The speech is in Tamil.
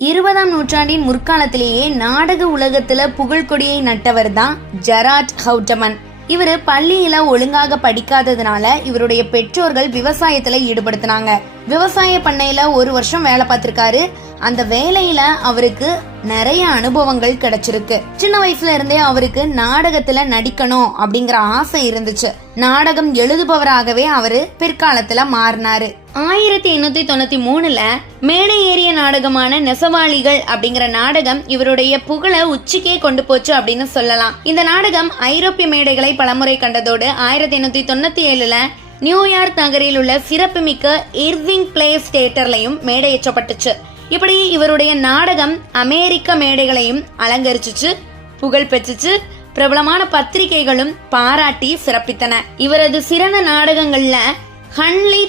20ஆம் நூற்றாண்டின் முற்காலத்திலேயே நாடக உலகத்துல புகழ்கொடியை நட்டவர் தான் ஜெரார்ட் ஹவுட்டமன். இவரு பள்ளியில ஒழுங்காக படிக்காததுனால இவருடைய பெற்றோர்கள் விவசாயத்துல ஈடுபடுத்தினாங்க. விவசாய பண்ணையில 1 வருஷம் வேலை பார்த்திருக்காரு. அந்த வேலையில அவருக்கு நிறைய அனுபவங்கள் கிடைச்சிருக்கு. சின்ன வயசுல இருந்தே அவருக்கு நாடகத்துல நடிக்கணும் அப்படிங்கிற ஆசை இருந்துச்சு. நாடகம் எழுதுபவராகவே அவரு பிற்காலத்துல மாறினாரு. 1893ல மேடை ஏறிய நாடகமான நெசவாளிகள் அப்படிங்கிற நாடகம் இவருடைய புகழை உச்சிக்கே கொண்டு போச்சு அப்படின்னு சொல்லலாம். இந்த நாடகம் ஐரோப்பிய மேடைகளை பலமுறை கண்டதோடு 1897ல நியூயார்க் நகரில் உள்ள சிறப்புமிக்க இர்விங் பிளேஸ் தியேட்டர்லயும் மேடையேற்றப்பட்டுச்சு. இப்படி இவருடைய நாடகம் அமெரிக்க மேடைகளையும் அலங்கரிச்சுச்சு, புகழ் பெற்றுச்சு. பிரபலமான பத்திரிகைகளும் பாராட்டி சிறப்பித்தன. இவரது சிறந்த நாடகங்கள்ல ஹன்லி